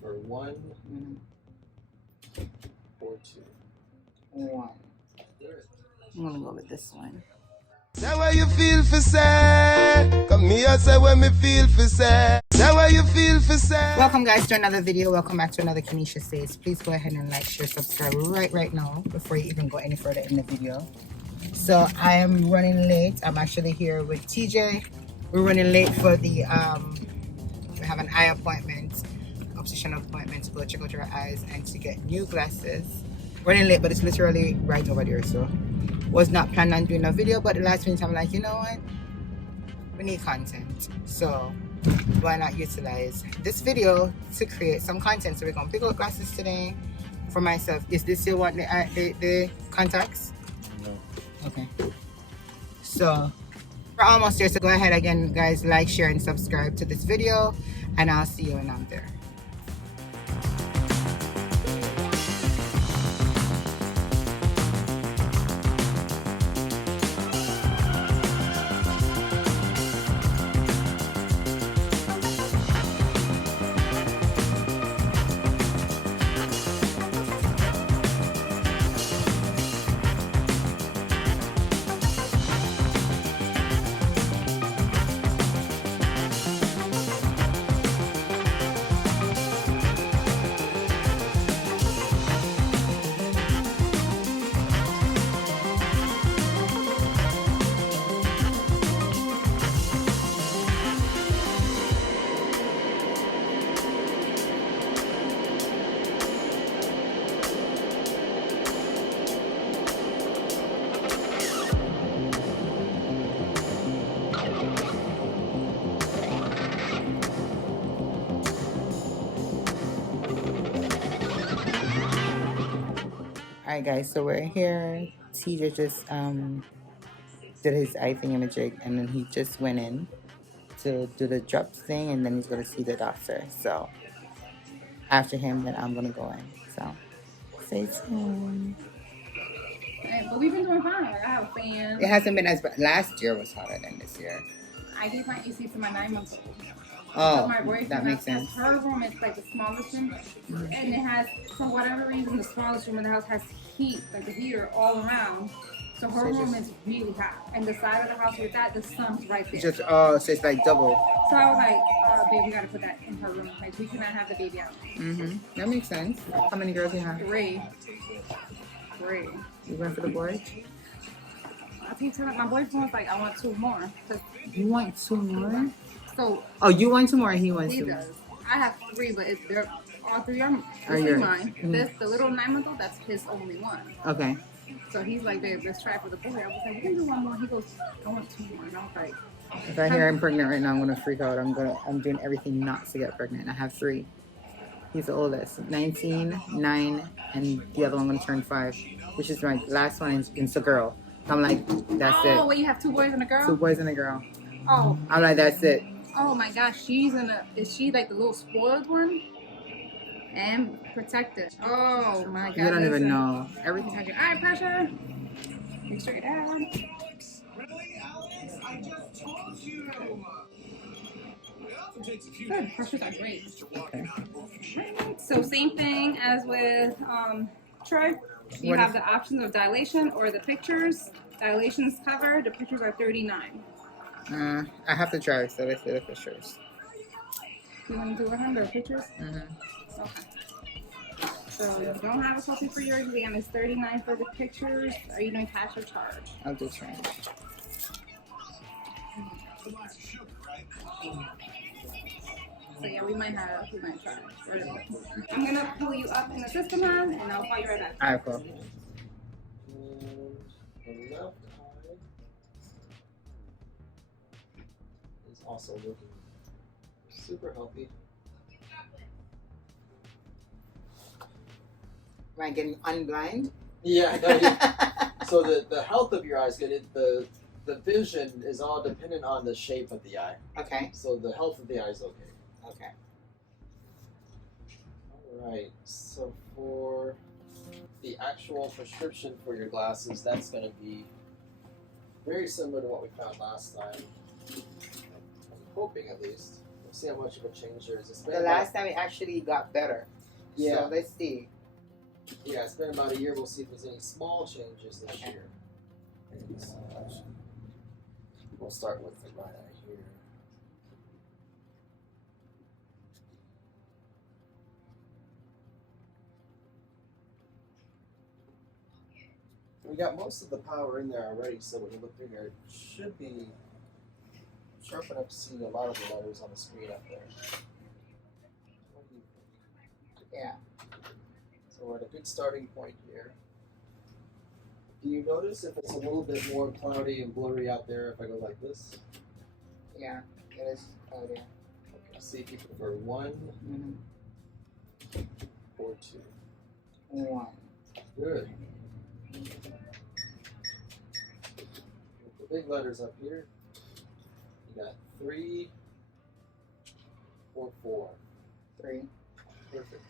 for 1 or 2? 1. I'm gonna go with this one. Say what you feel for say. Come here, say what me feel for say. Say what you feel for say. Welcome guys to another video. Welcome back to another Keneisha Says. Please go ahead and like, share, subscribe right now before you even go any further in the video. So I am running late. I'm actually here with TJ. We're running late for the we have an eye appointment, optician appointment to go check out your eyes and to get new glasses. Running late, but it's literally right over there. So was not planning on doing a video, but the last minute I'm like, you know what? We need content. So why not utilize this video to create some content? So we're gonna pick out glasses today for myself. Is this your one, the contacts? No. Okay. So we're almost there. So go ahead again, guys, like, share, and subscribe to this video, and I'll see you when I'm there. Alright guys, so we're here. TJ just did his eye thingamajig, and then he just went in to do the drop thing, and then he's gonna see the doctor. So after him, then I'm gonna go in. So stay tuned. But we've been doing fine. Like, I have a fan. It hasn't been as bad. Last year was hotter than this year. I gave my AC to my 9-month-old. Oh, My boyfriend, that makes sense. Her room is like the smallest room, and it has, for whatever reason, the smallest room in the house has heat, like the heater all around. So her room is really hot, and the side of the house with that, the sun's right there. Just so it's like double. So I was like, babe, we gotta put that in her room. Like, we cannot have the baby out. That makes sense. How many girls you have? 3. You went for the boy? I keep telling my boyfriend was like, I want 2 more. You want 2 more? So oh, you want 2 more? He wants 2 more. does. I have 3, but they're all 3 are yours? mine. The little 9-month-old, that's his only one. Okay. So he's like, babe, let's try for the boy. I was like, we can do 1 more. He goes, I want 2 more. And I was like, if I hear I'm pregnant right now, I'm gonna freak out. I'm doing everything not to get pregnant. I have 3. He's the oldest, 19, 9, and the other one gonna turn 5, which is my last one. It's a girl. I'm like, that's it. oh, wait, you have 2 boys and a girl? 2 boys and a girl. Oh. I'm like, that's it. Oh my gosh, is she like the little spoiled one? And protected. Oh my god. You don't even know. Everything has your eye pressure. Make sure it down. Good, pressures are great. Okay. Right, so same thing as with Troy. You have the options of dilation or the pictures. Dilation is covered. The pictures are $39. I have to try, so let's do the pictures. You want to do 100 pictures? Okay. So you don't have a copy for yours. Again, it's $39 for the pictures. Are you doing cash or charge? I'll do change. So yeah, we might charge. I'm gonna pull you up in the system, hon, and I'll call you right back. Alright, cool. The left eye is also looking super healthy. Am I getting unblind? Yeah. No, so the health of your eye is good. The vision is all dependent on the shape of the eye. Okay. So the health of the eye is okay. Okay. All right. So for the actual prescription for your glasses, that's going to be very similar to what we found last time. I'm hoping, at least. We'll See how much of a change there is. It's been The last time it actually got better. Yeah. So let's see. Yeah, it's been about a year. We'll see if there's any small changes this Okay. year. We'll start with the right eye here. We got most of the power in there already, so when you look through here, it should be sharp enough to see a lot of the letters on the screen up there. What do you think? Yeah. So we're at a good starting point here. Do you notice if it's a little bit more cloudy and blurry out there if I go like this? Yeah. It is. Oh yeah. Okay, see if you prefer 1 or 2. 1. Good. With the big letters up here, you got 3 or 4. 3. Perfect.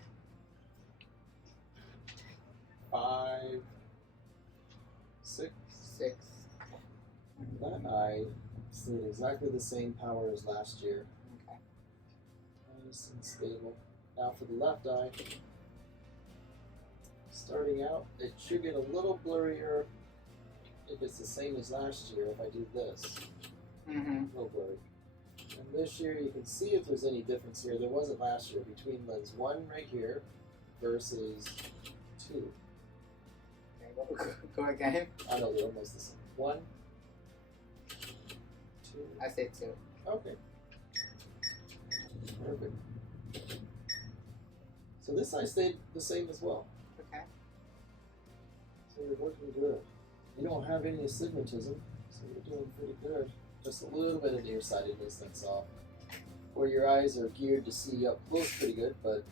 5, 6. 6. That eye stayed exactly the same power as last year. Okay. Nice and stable. Now for the left eye. Starting out, it should get a little blurrier if it's the same as last year if I do this. A little blurry. And this year you can see if there's any difference here. There wasn't last year between lens 1 right here versus 2. Okay, go again. I know they're almost the same. 1, 2. I said 2. Okay. Perfect. So this eye stayed the same as well. Okay. So you're working good. You don't have any astigmatism, so you're doing pretty good. Just a little bit of nearsightedness, that's all. Where your eyes are geared to see up close pretty good, but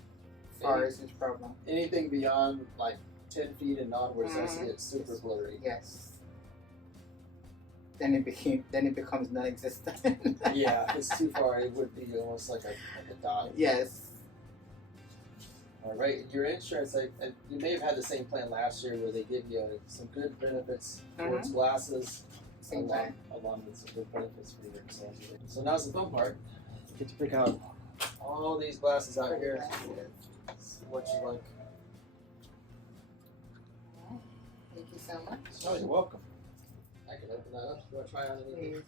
Far is his problem. anything beyond like 10 feet and onwards, that's it, super blurry. Yes. Then it becomes non-existent. Yeah, if it's too far, it would be almost like a dot. Yes. All right, your insurance, you may have had the same plan last year where they give you some good benefits towards glasses, Same time. along with some good benefits for your insurance. So now's the fun part. You get to pick out all these glasses out here. See what you like. Thank you so much. Oh, you're welcome. I can open that up. You want to try on anything? Please.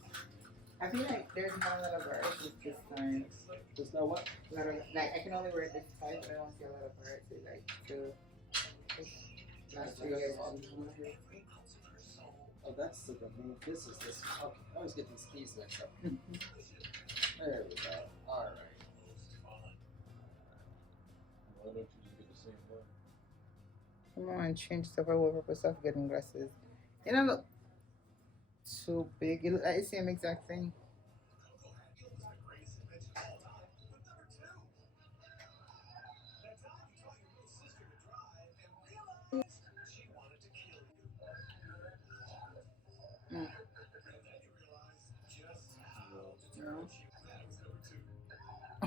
I feel like there's not a lot of varieties this time. Just know what? Like I can only wear this type, but I don't see a lot of varieties. Like the last 3 years. Oh, that's the remove. This is this. Okay, I always get these keys mixed up. There we go. All right. Why don't you just get the same one? Come on, change stuff over for stuff getting glasses. You know, look too big. You look like the same exact thing.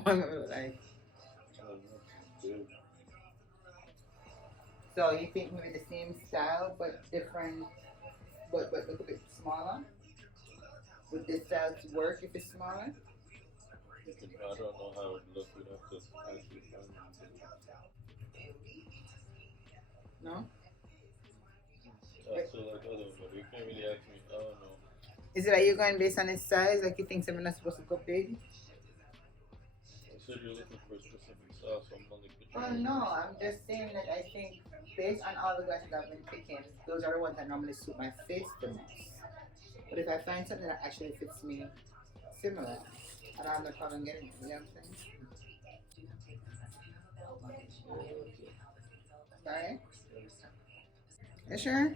Like, so you think maybe the same style but different, but look a bit smaller? Would this style work if it's smaller? I don't know how it would look. We'd have to actually find it. No? So like other one, but you can't really ask me. I don't know. Is it like you're going based on his size? Like you think someone not supposed to go big? I said you're looking for a specific style, so I'm only picking. Oh no, I'm just saying that I think based on all the glasses I've been picking, those are the ones that normally suit my face the most. But if I find something that actually fits me similar, I don't have no problem getting it. You know what I'm saying? Sorry? You sure?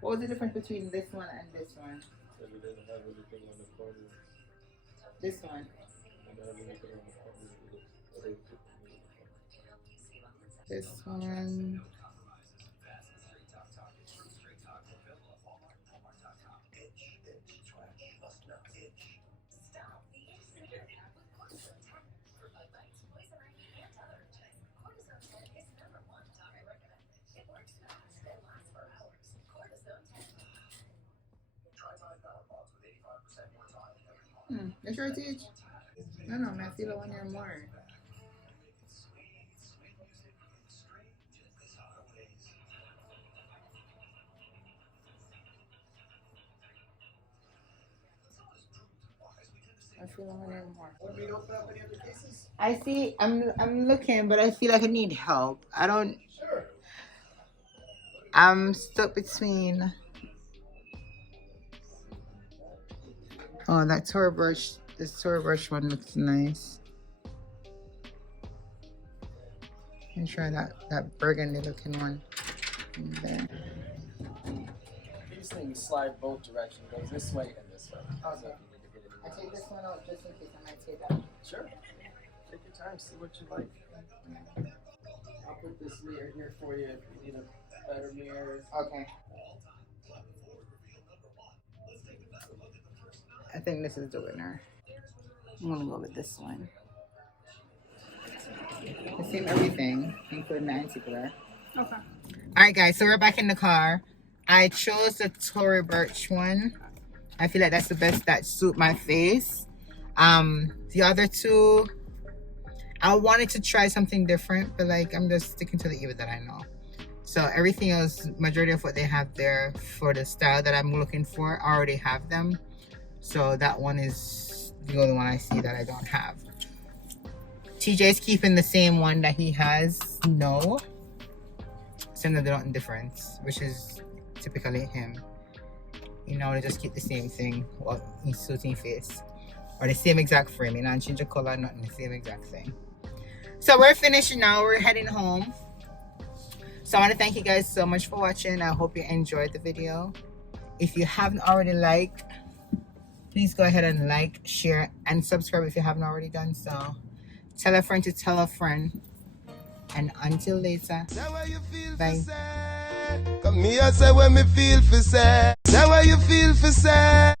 What was the difference between this one and this one? Said it doesn't have anything on the corner. This one. It doesn't have anything on the corner. It looks This one. You sure, Teach? No, I feel it 1 year more. I feel 1 year more. Want me to open up any other cases? I see. I'm looking, but I feel like I need help. I don't. Sure. I'm stuck between. Oh, that Tory Burch. This Tory Burch one looks nice. Let me try that burgundy looking one. There. These things slide both directions. Goes this way and this way. Okay. So if you need to get it I in take this. this one out just in case I might take that. Sure. Take your time. See what you like. I'll put this mirror here for you if you need a better mirror. Okay. I think this is the winner. I'm gonna go with this one. The same everything, including the anti-glare. Okay. Alright guys, so we're back in the car. I chose the Tory Burch one. I feel like that's the best that suit my face. The other two, I wanted to try something different, but like I'm just sticking to the Eva that I know. So everything else, majority of what they have there for the style that I'm looking for, I already have them. So that one is the only one I see that I don't have. TJ's keeping the same one that he has. No. Same that they're not in difference, which is typically him. You know, they just keep the same thing, what he's suiting face. Or the same exact frame, you know, and change the color, not in the same exact thing. So we're finished now, we're heading home. So I want to thank you guys so much for watching. I hope you enjoyed the video. If you haven't already liked, please go ahead and like, share, and subscribe if you haven't already done so. Tell a friend to tell a friend. And until later, bye. Come here, say when me feel for say. Say what you feel for say.